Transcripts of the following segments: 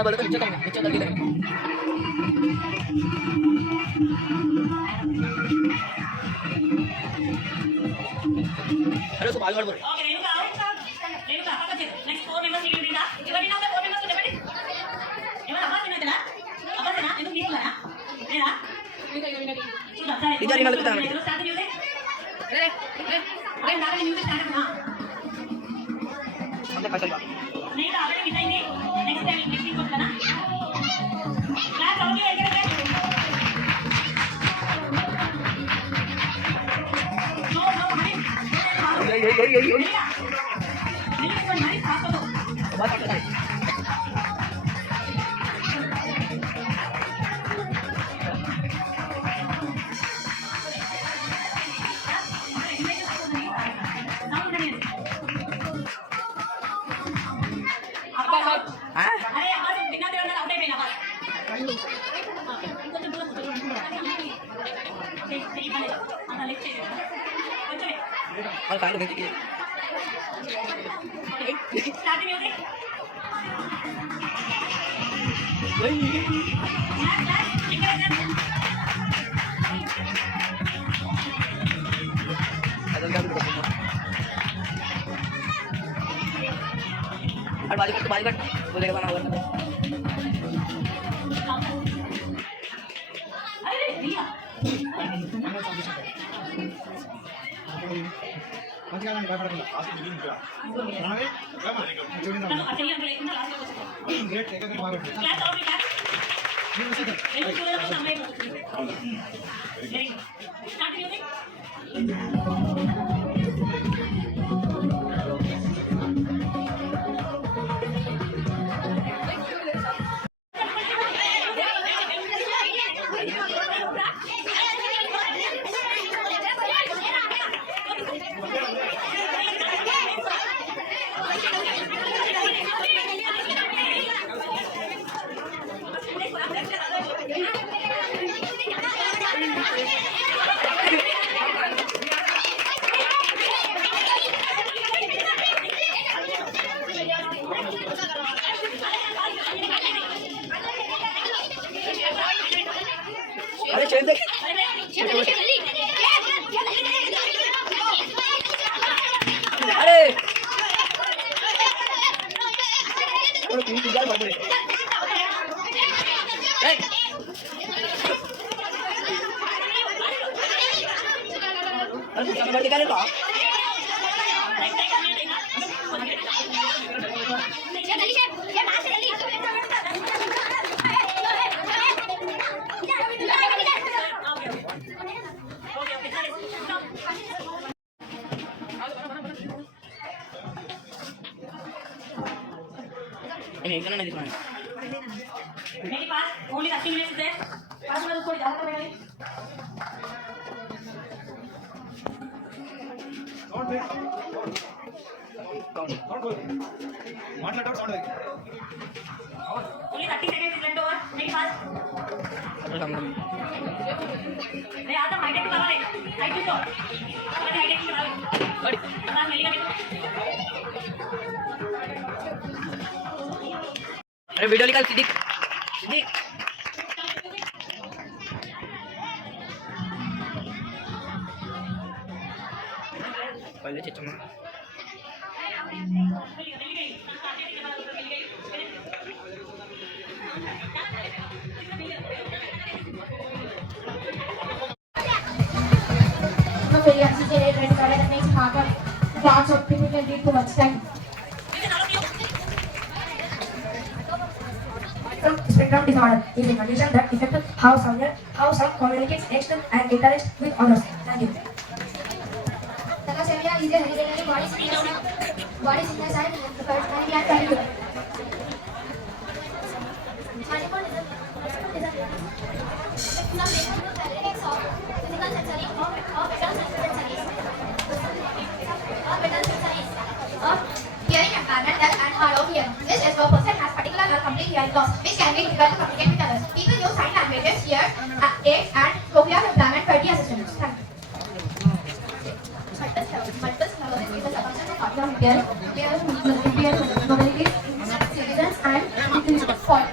Balik ko dito lagi. Aduh, so balu. Okay, Renuka, apa sih? Next 4 members ini Renuka. Coba Renuka 4 members udah pada. Gimana apa sih nanti lah? Apa sih nah? Itu gitu lah ya? Ya. Sudah, saya. Dijari malu kita. Terus start music. Oke, nanti music start na. Sampai pasal Pak. नहीं तो आपने बताएंगे next time next week को करना class होगी एक करके no हमें ये नहीं इसको हमारी बात करो बात करना है अरे आवाज बिना देर ना आउट है ना आवाज కొంచెం దూరం సही बने అలా లెఫ్ట్ సైడ్ కొంచెం और काट दे స్టార్ట్ మ్యూజిక్ और बाली कट बोलेगा बना होगा अरे भैया మంచిగా భయపడకుండా చూడండి అసలు అంటే లేకుండా లాస్ట్ లో గ్రేట్ ఏకైక బాగా క్లాస్ ఆఫ్ క్లాస్ నేను చూడడం సమయం వెరీ స్టార్ట్ మ్యూజిక్ अरे चेन देख अरे और तीन चीज़ बढ़ गए अरे क्या बढ़ गया तो ini kan ada di mana? मेरे पास ओनली 30 मिनट्स है पास में थोड़ी ज्यादा कर लेंगे మాట్లాడటం sound only 30 seconds is left over मेरे पास रे आता माइक को काవాలి రైట్ టు మరి ఐడెంటిటీ కావాలి బడి నా మెల్లిగా పెట్టు अरे वीडियो निकाल सिद्दीक पहले चचमा Mafia si Jay ready para next mark will read too much time. Listen, all of you. Spectrum disorder is a condition that affects how some communicates, text, and interacts with others. Thank you. Thalassemia is a hereditary body sickness and personality and family. Multiple paralytics of physical sensory or mental sensories. Hearing impairment, deaf and hard of hearing. This is where a person has particular or complete hearing loss, which can be difficult to communicate with others. People use sign languages, ear, aids, and cochlear implant for the assistance. Thank you. Multiple sclerosis is a circumstance of cognitive impairment, mobility, citizens, and fault.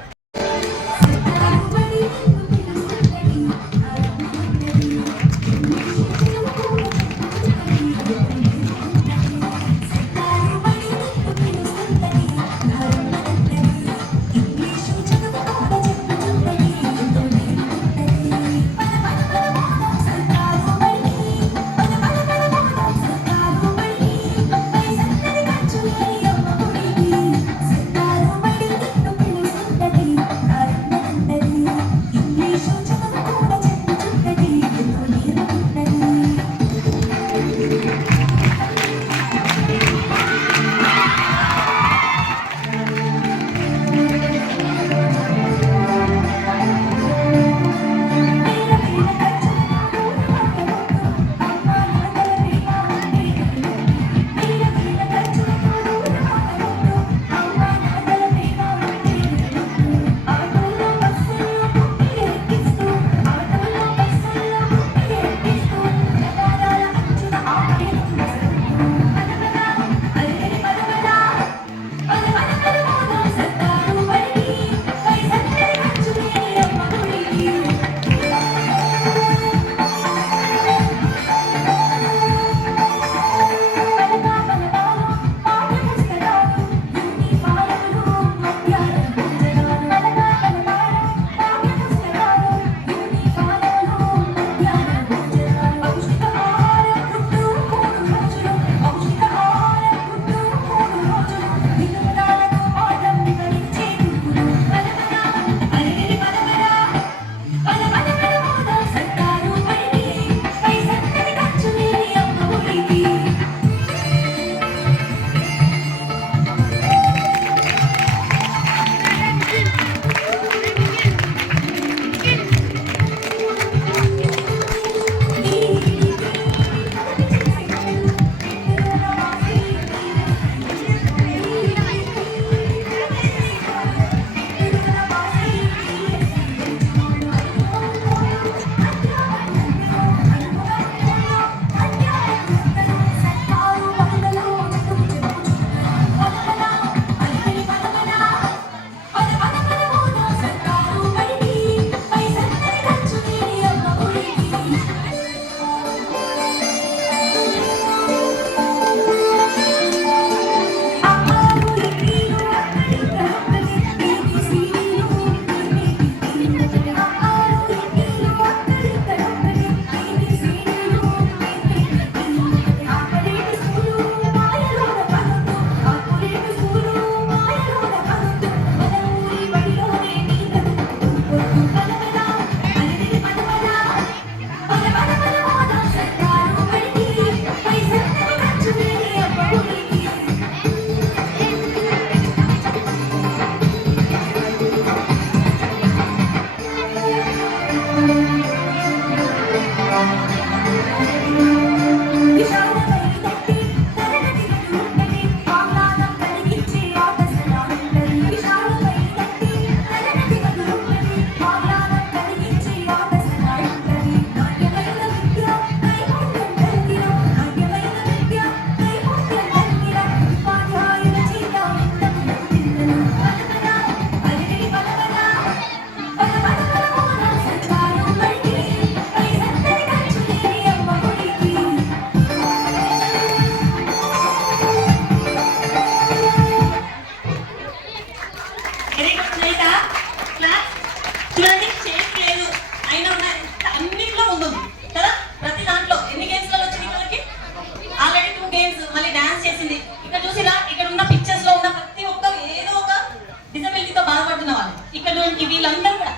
వీళ్ళందరూ కూడా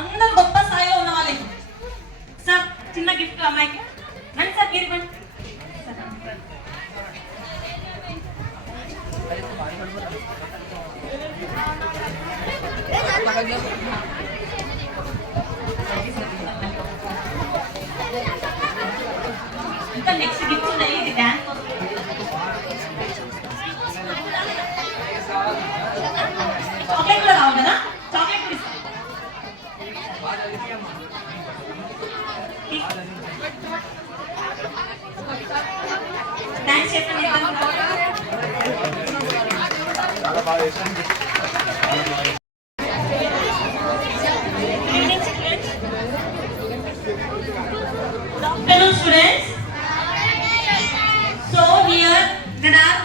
అందరూ గొప్ప స్థాయిలో ఉన్న వాళ్ళే. Sir చిన్న gift అమ్మాయికి రండి సార్ మీరు ఇవ్వండి. ఇంకా నెక్స్ట్ గిఫ్ట్ ఉన్నాయి, ఇది డాన్స్ చాక్లెట్ కూడా కావాలి కదా, చాక్లెట్ కూడా ఇస్తాం. థ్యాంక్స్ చెప్పండి. Hello students. So here there are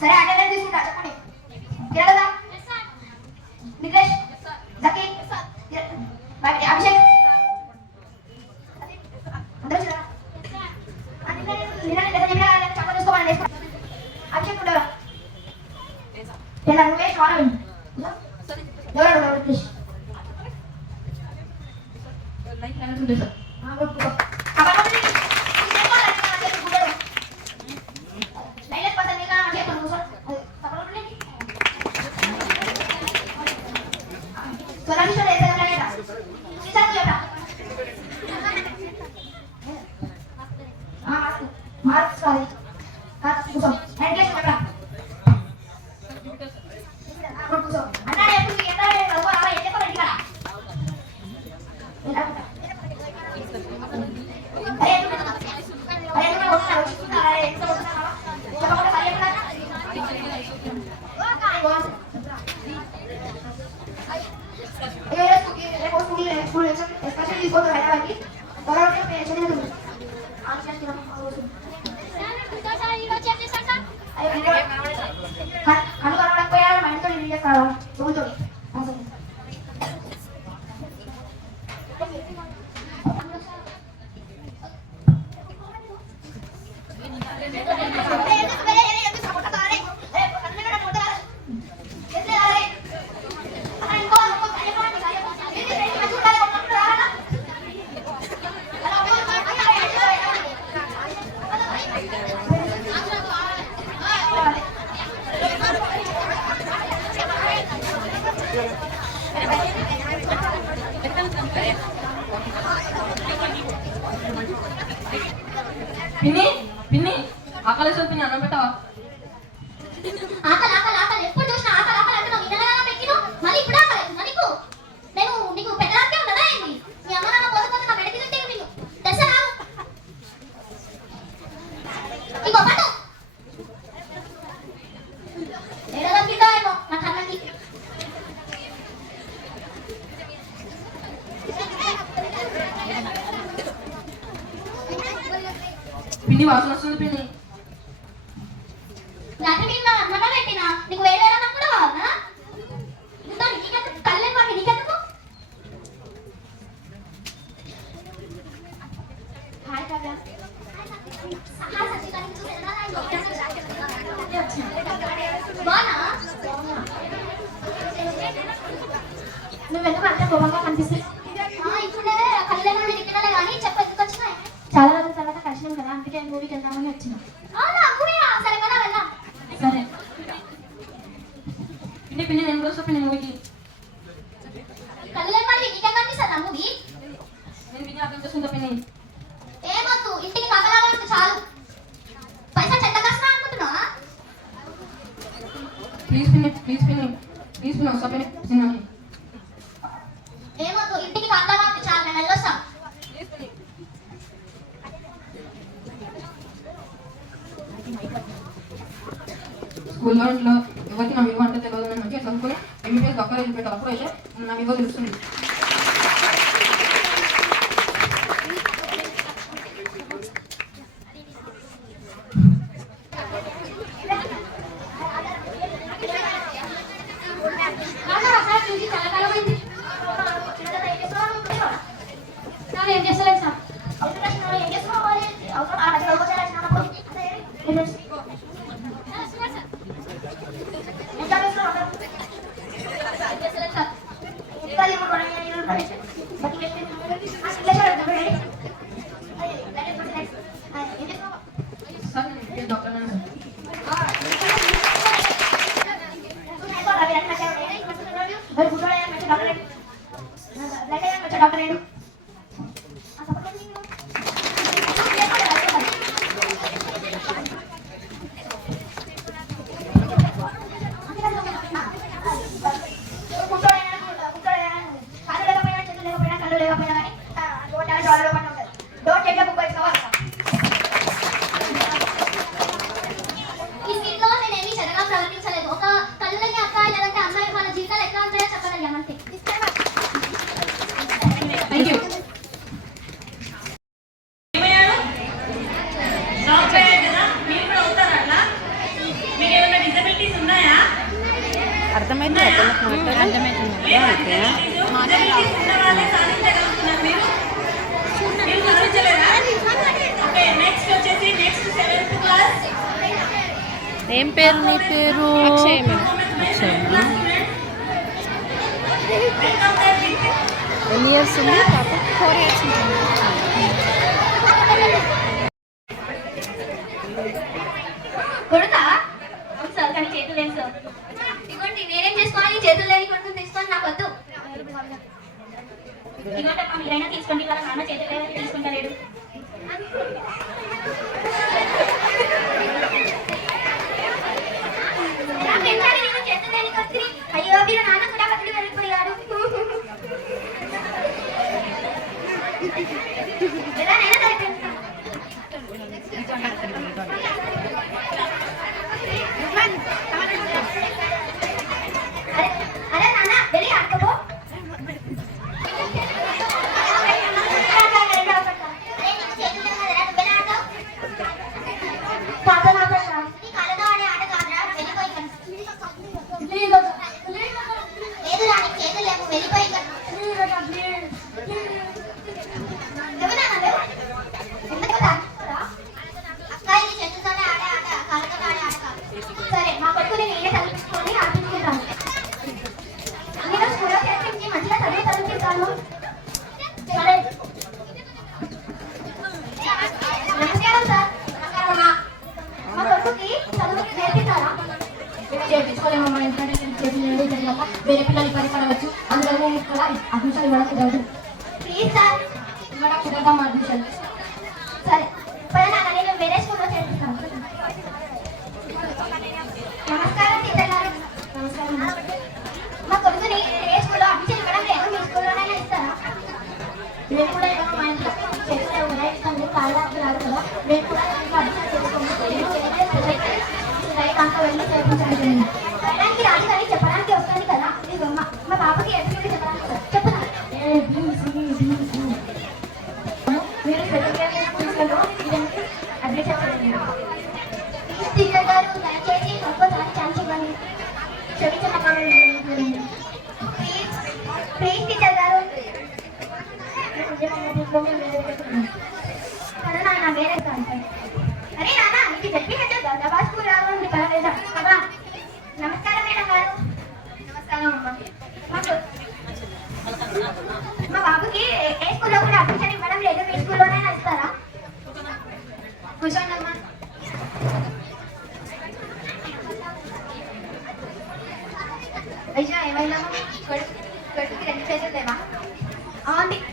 సరే అటెండెన్స్ తీసుకుంటా చెప్పండి. కిరణ్ నిఖిలేష్ జకీ అభిషేక్ అందరూ చూడరా అభిషేక్ ఉండరా నువ్వే స్వామి ఎవరు ప్లీజ్ మార్క్స్ కాదు కూర్చో కూర్చో అన్నా ఎప్పుడు ఎంత especially this photo right aquí. Ahora lo que me enseñan tú. Ah, ya está. Kalau orang kaya main tu dia kalau betul. Langsung. పిన్ని పిన్ని ఆకలి పిన్ని అన్నం పెట్టవా? ఆకలి ఆకలి ఆకలి ఎప్పుడు చూసినా ఆకలి ఆకలి అంటే నువ్వు ఇంతగా పెట్టిను మళ్ళీ ఇప్పుడు ఆకలి నీకు నేను నీకు పెట్టడానికే ఉన్నదా ఏంటి? మీ అమ్మ నాన్న పోతే నా మెడకి తింటే నీకు తెలుసా? ఇంకో పట్టు ఏదో తింటా ఏమో నా కన్నకి పిన్ని వాసన వస్తుంది పిన్ని. రాత్రి మీరు అన్నం పెట్టినా నీకు వేరే అన్నం కూడా కావాలా? నీకెందుకు కళ్ళే పడి నీకెందుకు? హాయ్ కావ్య హాయ్ సచిత బానా నువ్వెందుకు అంత కోపంగా కనిపిస్తుంది? ఇప్పుడే కళ్ళే నుండి తిప్పినాలే కానీ చెప్పు ఎందుకు వచ్చినాయి? చాలా రోజుల తర్వాత కలిసినాం కదా అందుకే మూవీకి వెళ్దామని వచ్చినాం. సరే కదా వెళ్దాం. సరే పిన్ని పిన్ని నేను కూడా పిన్ని మూవీకి. కళ్ళే పడి నీకేం కనిపిస్తుందా మూవీ? నేను పిన్ని అర్థం చేసుకుంటా పిన్ని. ఏమొద్దు ఇంటికి కథలాగా స్కూల్లో ఇంట్లో ఎవరికి నా విలువ అంటే తెలియదు. నేను మంచిగా చదువుకొని ఎంబీబీఎస్ డాక్టర్ అయితే పెట్టాలి. అప్పుడు అయితే నా విలువ తెలుస్తుంది. ఏం చేస్తలేదు సార్ ఏం చేసుకోవాలి సార్ నేను ఎంబీబీఎస్ డాక్టర్ అన్నాను డాక్టర్ ఈ స్కిట్లో నేనేమి చెడుగా ప్రవర్తించలేదు. ఒక కళ్ళని అక్క లేదంటే అమ్మాయి వాళ్ళ జీవితాలు ఎట్లా ఉంటాయో చెప్పగలిగామంతే. Thank you. ఏమయ్యారు? డాక్టర్ అయ్యారు కదా, మీరు కూడా అవుతారా అట్లా? మీకు ఏమైనా డిజబిలిటీస్ ఉన్నాయా? అర్థమైంది అర్థమవుతుంది డిజబిలిటీస్ ఉన్న వాళ్ళే సాధించగలుగుతున్నారు. మీరు సాధించలేరా? ఓకే, నెక్స్ట్ వచ్చేసి నెక్స్ట్ 7th క్లాస్. ఏం పేరు నీ పేరు? ఎన్ని ఇయర్స్ ఉంది పాప? 4 years కొడుకా సార్ కానీ చేతులు లేని సార్. ఇదిగోండి నేనేం చేసుకోవాలి? చేతులు లేని కొడుకుని తీసుకొని నాకు వద్దు. ఇదిగోండి అక్క మీరైనా తీసుకోండి. వాళ్ళ నాన్న చేతులు లేని తీసుకుంటలేడు. అయ్యో మీరు నాన్న కూడా బదిలీ వెళ్ళిపోయాడు. ఎలానైనా సరిపోయింది. అరే నాన్న వెళ్ళి ఆడుకోబో. సరే మా కొడుకుని నేనే చదివించుకొని ఆడిపించుకుంటాను. నేను స్కూల్లో చేర్పించి మంచిగా చదివిస్తాను. సరే నమస్కారం సార్. నమస్కారం. మా కొడుకుకి చదువు నేర్పిస్తారా? చేయించుకోలేమమ్మా. ఎందుకంటే వేరే పిల్లలు ఇబ్బంది పడవచ్చు. అందులో నేను ఇక్కడ అడ్మిషన్ ఇవ్వడం కుదరదు. ప్లీజ్ సార్ ఇవ్వడం కుదరదాం అడ్మిషన్. సరే నాన్న నేను వేరే స్కూల్లో చేర్పిస్తాను. నమస్కారం టీచర్ గారు. నమస్కారం. మా కొడుకుని ఏ స్కూల్లో అడ్మిషన్ ఇవ్వడం లేదు. మీ స్కూల్లోనైనా ఇస్తారా? నేను కూడా ఇవ్వను. మా ఇంట్లో చేతులు ఉదయిస్తాను. కాళ్ళు రాదు కదా. నేను కూడా ఇంట్లో అడ్మిషన్ చేసుకోండి. రైట్ అంతా వెళ్ళి చేయించండి. రాయడానికి రాదు కానీ చెప్పడానికి వస్తుంది కదా. మా పాపకి ఎప్పుడు చెప్పడానికి చెప్పురా. మీరు సెకండ్ స్కూల్స్లో ఇదంతా అడ్మిషన్ చేయండి. టీచర్ గారు దయచేసి ఒక్కసారి ఛాన్స్ ఇవ్వండి. ప్లీజ్ టీచర్ గారు. అరే నాన్న వేరే అరే నాన్న ఇది చెప్పి దబా స్కూల్ రావాలి కదా. నమస్కారం మేడం గారు. నమస్కారం అమ్మ. మా బాబుకి ఏ స్కూల్లో కూడా అడ్మిషన్ ఇవ్వడం లేదు. మీ స్కూల్లోనైనా ఇస్తారా? కూర్చోండి అమ్మా. అయ్యా ఏమైనా కొడుకుకి 2 చేతులు లేవా?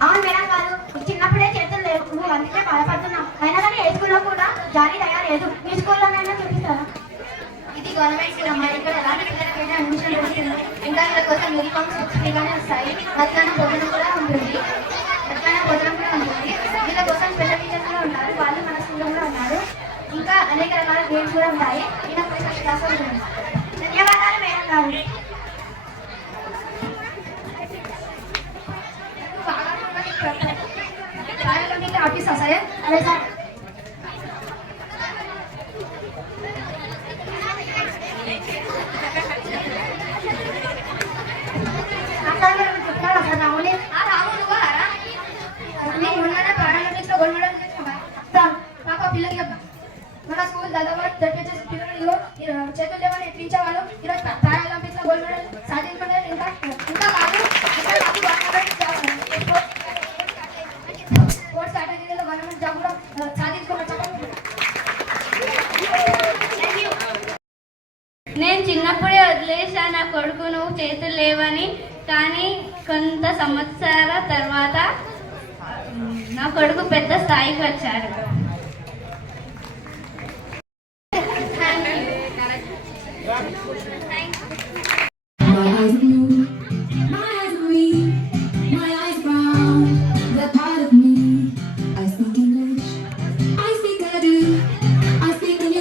అవును మేడం గారు. చిన్నప్పుడే చేతులు లేవు. నువ్వు అందుకే బాధపడుతున్నావు. అయినా కానీ ఏ స్కూల్లో కూడా జారీ తయారు. మీ స్కూల్లోనైనా చూపిస్తారా? ఇది గవర్నమెంట్ స్కూల్ అమ్మా. ఇక్కడ ఎలాంటి పిల్లలకైనా అడ్మిషన్ దొరుకుతుంది. ఇంకా వీళ్ళ కోసం యూనిఫామ్స్ బుక్స్ ఫ్రీగానే వస్తాయి. మధ్యాహ్నం భోజనం కూడా ఉంటుంది. వీళ్ళ కోసం స్పెషల్ టీచర్స్ కూడా ఉన్నారు. వాళ్ళు మన స్కూల్లో కూడా ఉన్నారు. ఇంకా అనేక రకాల గేమ్స్ కూడా ఉంటాయి. ఈయన ఫస్ట్ క్లాస్ ఉంటుంది. పట్టిస్తా సరే అదే సార్ మన స్కూల్ దాదాపు పిల్లలు చేతులు లేవని ఎత్తించేవాళ్ళు ఈరోజు పారాలింపిక్స్ లో గోల్డ్ మెడల్ సాధించుకునే ఇంకా ఇంకా కాదు స్పోర్ట్స్ కేటగిరీలో గవర్నమెంట్ జాబ్ కూడా సాధించుకున్న నేను చిన్నప్పుడే వదిలేసా నా కొడుకు నువ్వు చేతులు లేవని, కానీ కొంత సంవత్సరాల తర్వాత నా కొడుకు పెద్ద స్థాయికి వచ్చాడు. Sometimes I'm thinking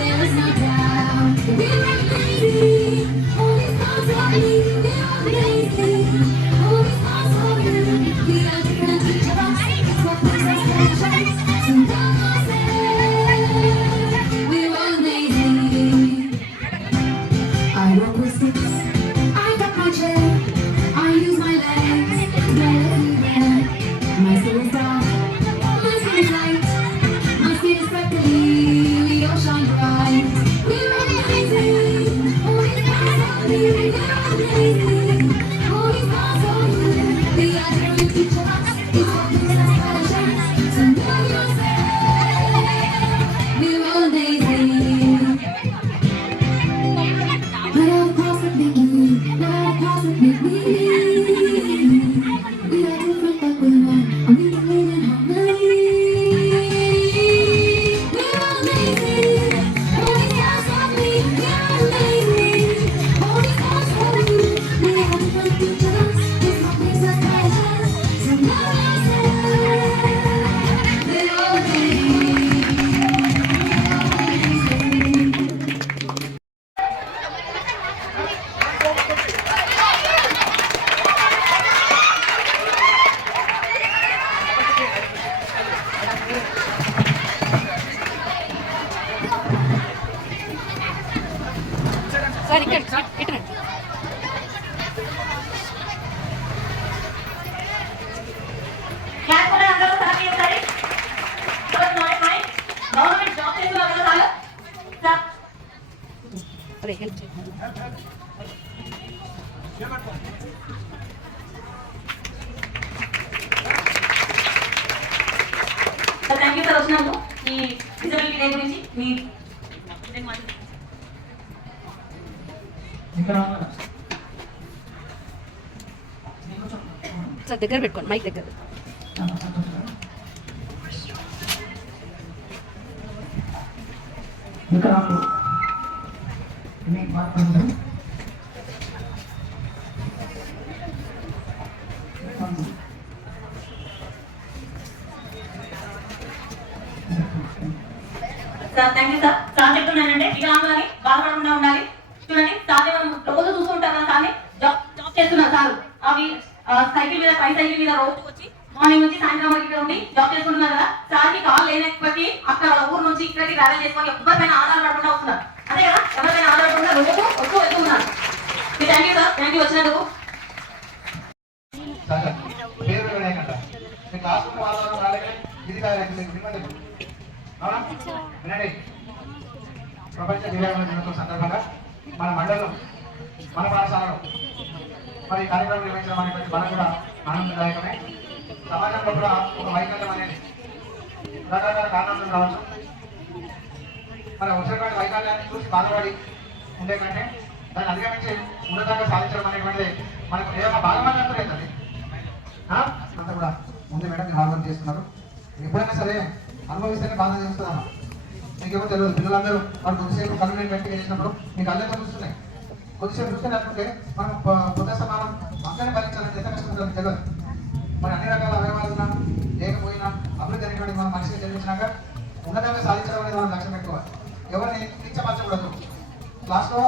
there is no doubt we're amazing. All these songs are me, we're amazing. All these songs are you, we are different each of us. It's what makes us special. So come on, say we're amazing. I walk with sticks, I got my chair, I use my legs, my soul is dark, my skin is light. We all shine bright. We're amazing. All these stars are you. We're amazing. All these stars are you. We are different each of us. It's what makes us special. So know yourself. We're amazing. Not all cars that make you. Not all cars that make me. We are different, but we're one. And we can live in harmony. Sir ఇక్కడ ఇటు class కూడా అందరూ sir ఒకసారి government job చేస్తున్నారు కదా sir అరే help చేయండి. Thank you sir వచ్చినందుకు ఈ డిజబిలిటీ డే గురించి మీ సార్ దగ్గర పెట్టుకోండి, మైక్ దగ్గర. Sir thank you sir. Sir చెప్తున్నానంటే వికలాంగులని బాధపడకుండా ఉండాలి. చూడండి సార్ మనం రోజు చూస్తుంటాం కదా సార్ని జాబ్ చేస్తున్నారు సార్. అవి సైకిల్ మీద సైకిల్ మీద రోజు వచ్చి మార్నింగ్ నుంచి సాయంత్రం వరకు ఇక్కడ ఉండి జాబ్ చేసుకుంటున్నారు కదా. సార్కి కాల్ లేనప్పటికీ అక్కడ ఊరు నుంచి ఇక్కడికి ట్రావెల్ చేసుకొని ఎవరిపైన ఆధారపడకుండా వస్తున్నారు. అదే కదా, ఎవరిపైన ఆధారపడకుండా రోజు వస్తూ వెళ్తూ ఉన్నారు. Thank you sir, thank you వచ్చినందుకు. ప్రపంచ దివ్యాంగుల దినోత్సవం సందర్భంగా మన మండలం మన పాఠశాలలో మరి కార్యక్రమం నిర్వహించడం అనేటువంటి మనకు కూడా ఆనందదాయకమే. సమాజంలో కూడా ఒక వైకల్యం అనేది రకరకాల కారణాలు కావచ్చు. మన వచ్చినటువంటి వైకల్యాన్ని చూసి బాధపడి ఉండే కంటే దాన్ని అధిగమించి ఉన్నతంగా సాధించడం అనేటువంటిది మనకు ఏదైనా బాగా మాట్లాడుతూ లేదండి. అంతా కూడా ముందు మేడం మీరు హార్డ్ వర్క్ చేస్తున్నారు. ఎప్పుడైనా సరే అనుభవిస్తేనే బాధ చేస్తుందమ్మా. మీకేమో తెలియదు, పిల్లలందరూ వాళ్ళు కొద్దిసేపు కళ్ళు నేను గట్టిగా చేసినప్పుడు మీకు అల్లెతో చూస్తున్నాయి. కొద్దిసేపు చూస్తున్నట్టుంటే మనం పొద్దు సమానం అందరినీ భరించాలంటే ఎంత కష్టం ఉంటుందో తెలియదు. మరి అన్ని రకాల అవయవాలున్నా లేకపోయినా అభివృద్ధి అనేటువంటి మనం మనిషిగా జన్మించినాక ఉన్నతంగా సాధించడం అనేది మనం లక్ష్యం పెట్టుకోవాలి. ఎవరిని కించపరచకూడదు. క్లాస్లో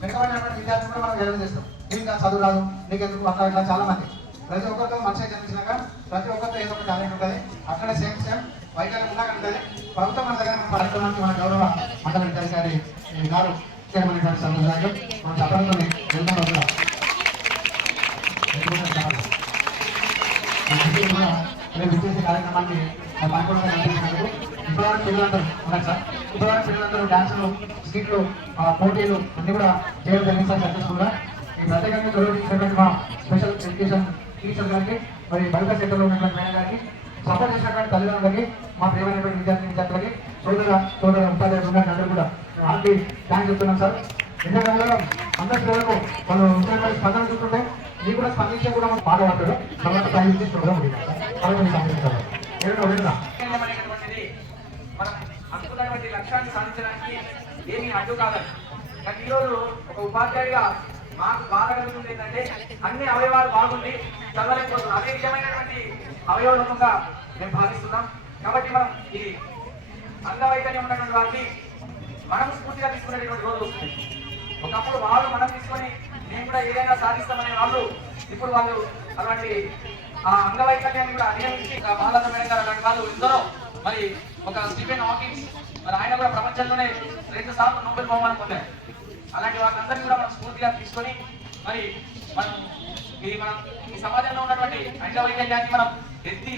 వెనుకబడినటువంటి విద్యార్థులు కూడా మనం గెలవ చేస్తాం. నీకు చదువు రాదు, నీకెందుకు అట్లా ఇట్లా చాలా మంది. ప్రతి ఒక్కరితో మనిషిగా జన్మించినాక ప్రతి ఒక్కరితో ఏదో ఒక టాలెంట్ ఉంటుంది. అక్కడ సేమ్ వైకల్యం ఉన్నా ఉంటుంది. ప్రభుత్వం మన దగ్గర మన కార్యక్రమానికి మన గౌరవ మండల విద్యాధికారి గారు చేయమనేటువంటి సందర్భంగా మన చట్టంతో వెళ్తాం వద్ద విద్యార్థి కార్యక్రమాన్ని పాల్గొనడం కనిపించినందుకు ఇప్పటివరకు పిల్లలందరూ ఉన్నారు సార్. ఇప్పటివరకు పిల్లలందరూ డ్యాన్సులు, స్కిట్లు, పోటీలు అన్ని కూడా చేయడం జరిగింది సార్ సక్సెస్ఫుల్గా. ఈ ప్రత్యేకంగా చొరవ తీసుకున్నటువంటి మా స్పెషల్ ఎడ్యుకేషన్ టీచర్ గారికి, మరి బలిక సెంటర్లో ఉన్నటువంటి మేడం గారికి, సపోర్ట్ చేసినటువంటి తల్లిదండ్రులకి, మా ప్రియమైనటువంటి విద్యార్థులకి, సోదర ఉపాధ్యాయులు ఉన్నటువంటి అందరూ కూడా వాళ్ళకి థ్యాంక్స్ చెప్తున్నాం సార్. ఎందుకంటే అందరి పిల్లలకు వాళ్ళు ఉండే స్పందన చూస్తుంటే మీకు కూడా స్పందించే కూడా పాట పడతాడు. తర్వాత ప్రైజ్ ప్రోగ్రామ్ ఉంటుంది సార్. మనం అనుకున్నటువంటి లక్ష్యాన్ని సాధించడానికి ఏమీ అడ్డు కాదని. కానీ ఈరోజు ఒక ఉపాధ్యాయుగా మాకు బాధ కలుగుతుంది ఏంటంటే అన్ని అవయవాలు బాగుండి చదవలేకపోతున్నాం. అదే విధమైనటువంటి అవయవముగా మేము భావిస్తున్నాం. కాబట్టి మనం ఈ అంగవైకల్యం ఉన్నటువంటి వారిని మనం స్ఫూర్తిగా తీసుకునేటువంటి రోజు వస్తుంది. ఒకప్పుడు వాళ్ళు మనం తీసుకొని మేము కూడా ఏదైనా సాధిస్తామనే వాళ్ళు ఇప్పుడు వాళ్ళు అలాంటి ఆ అంగవైకల్యాన్ని కూడా అధిగమించి బాలత మేడం గారు అలాంటి వాళ్ళు ఎందరో, మరి ఒక స్టీఫెన్ హాకింగ్స్, మరి ఆయన కూడా ప్రపంచంలోనే 2 సార్లు నోబెల్ బహుమానం పొందారు. అలాంటి వాళ్ళందరినీ కూడా మనం స్ఫూర్తిగా తీసుకొని మరి మనం ఈ సమాజంలో ఉన్నటువంటి అంగవైకల్యాన్ని మనం ఎత్తి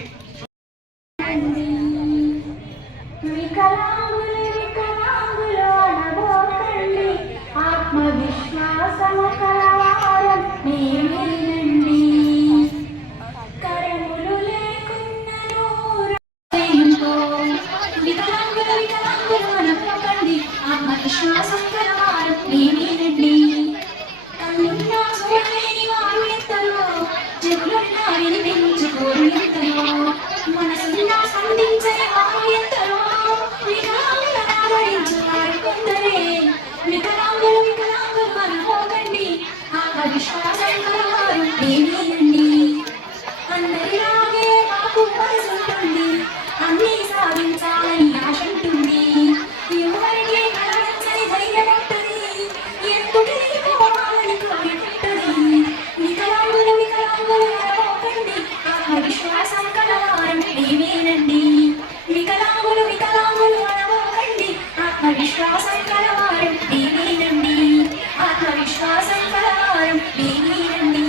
ఆత్మవిశ్వాసము కలవారం నేనేనండి. కరములు లేకున్నను వికలాంగులు అనకండి. ఆత్మవిశ్వాసం కలవారం నేనేనండి. కళ్ళున్నా చూడలేని వారు ఎంతలో, చెవులున్నా వినిపించుకోరు ఎంతలో, మనసున్నా స్పందించని వారు ఎంతలో, వికలాంగులను ఆదరించేవారు కొందరే. వికలాంగులు అనుకోకండి. ఆత్మవిశ్వాసం కలవారు నేనేనండి. అందరిలాగే మాకు మనసుంటుంది, అన్నీ సాధించాలని ఆశ ఉంటుంది. ఎవరికి కలగించని ధైర్యం ఉంటుంది, ఎందుకు పోవాలని కోరుకుంటుంది. వికలాంగులు అనుకోకండి. ఆత్మవిశ్వాసం కలవారు నేనేనండి. వికలాంగులు అనుకోకండి. ఆత్మవిశ్వాసం కలవారు నేనేనండి. ఆత్మవిశ్వాసం కలవారు నేనేనండి.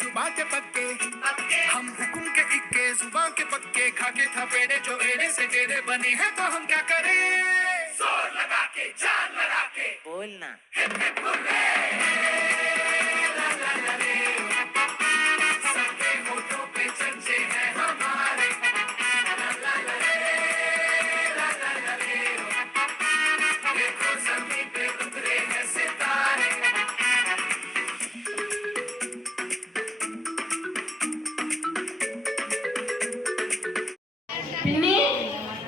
जुबान के पक्के हम हुकुम के इक्के जुबान के पक्के खाके थपेड़े जो एड़े से टेढ़े बने हैं तो हम क्या करें? जोर लगा के जान लगा के बोलना हिप हिप हुर्रे ला ला ला ले सबके होठों पे चर्चे हैं हमारे ला ला ला ले ला ला ला ले देखो ज़मीन पे उतरे हैं सितारे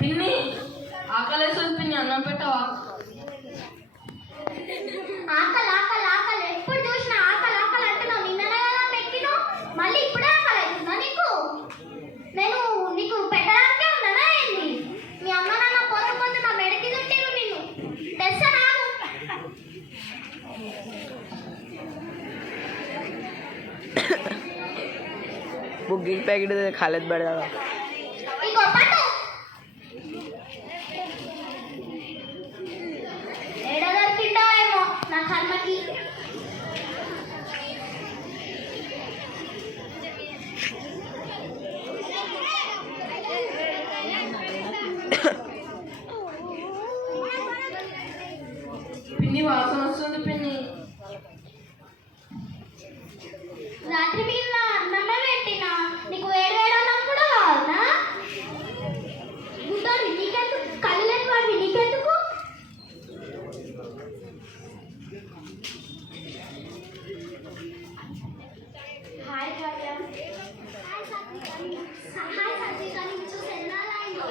పిన్ని ఆకలేస్తుంది పిన్ని, అన్నం పెట్టవా? ఆకలి बुग्गी पैकेट दे खालिद बैठ जाएगा ఇగో పట్టు ఏడ దొరికిందో ఏమో నా కర్మకి పిన్ని వాసన వస్తుంది పిన్ని. రాత్రి మిగిలిన అన్నమే పెట్టినా నీకు వేడి వేడి అన్నం కూడా కావాలనా గుడ్డోని నీకెందుకు కళ్ళు లేని వాడివి నీకెందుకు హాయ్ కళ్యాణ్ హాయ్ సత్రిక నీకు చూసి ఎన్నాళ్ళైందో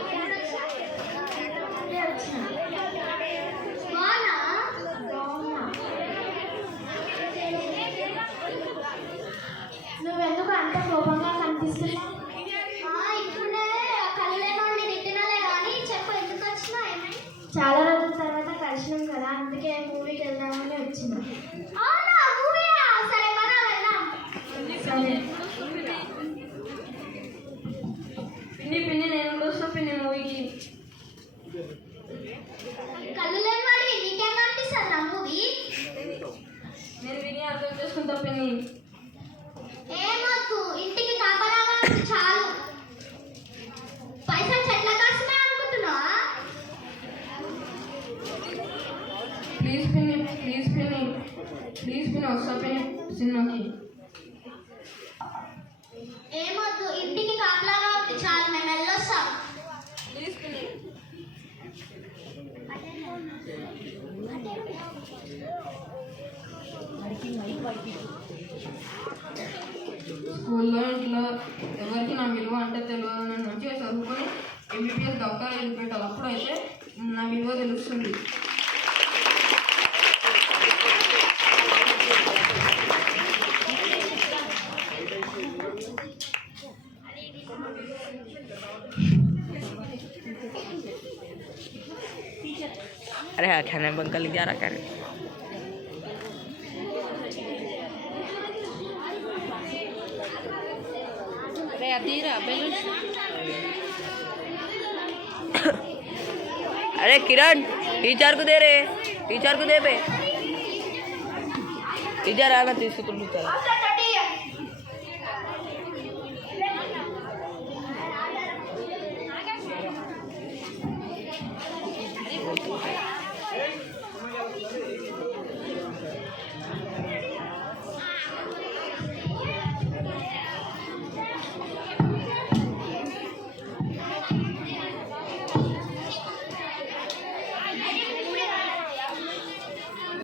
నువ్వెందుకు అంత కోపంగా కనిపిస్తున్నావు ఇప్పుడే కళ్ళేనోడిని తిట్టినలే కానీ చెప్పు ఎందుకు వచ్చినా చాలా రోజుల తర్వాత కలిసినాం కదా అందుకే మూవీకి వెళ్దామని వచ్చిన అవునా మూవీయా సరే మనం వెళ్దాం సరే పిన్ని పిన్ని నేను కూడా వస్తా పిన్ని మూవీకి. కళ్ళు లేని వాడి నీకేం కనిపిస్తుంది నా మూవీ నేను విని అర్థం చేసుకుంటా పిన్ని. ఏమొద్దు ఇంటికి కాపలాగా చాలు పైసలు చెట్ల కోసమే అనుకుంటున్నావా ప్లీజ్ పిన్ని ప్లీజ్ పిన్ని ప్లీజ్ పిన్ని వస్తా పిన్ని సినిమాకి. ఏమొద్దు ఇంటికి కాపలాగా చాలు మేము వెళ్ళొస్తాం ప్లీజ్ పిన్ని. స్కూల్లో ఇంట్లో ఎవరికి నా విలువ అంటే తెలియదు. నేను మంచిగా చదువుకొని ఎంబీబీఎస్ డాక్టర్ వెళ్ళి పెట్టాలి. అప్పుడైతే నా విలువ తెలుస్తుంది. अरे हाँ खाना बंद कर लीजिए रहा करे अरे अधीरा बेलून अरे किरण टीचर को दे रे टीचर को दे पे टीचर आना तीसरी तुम टीचर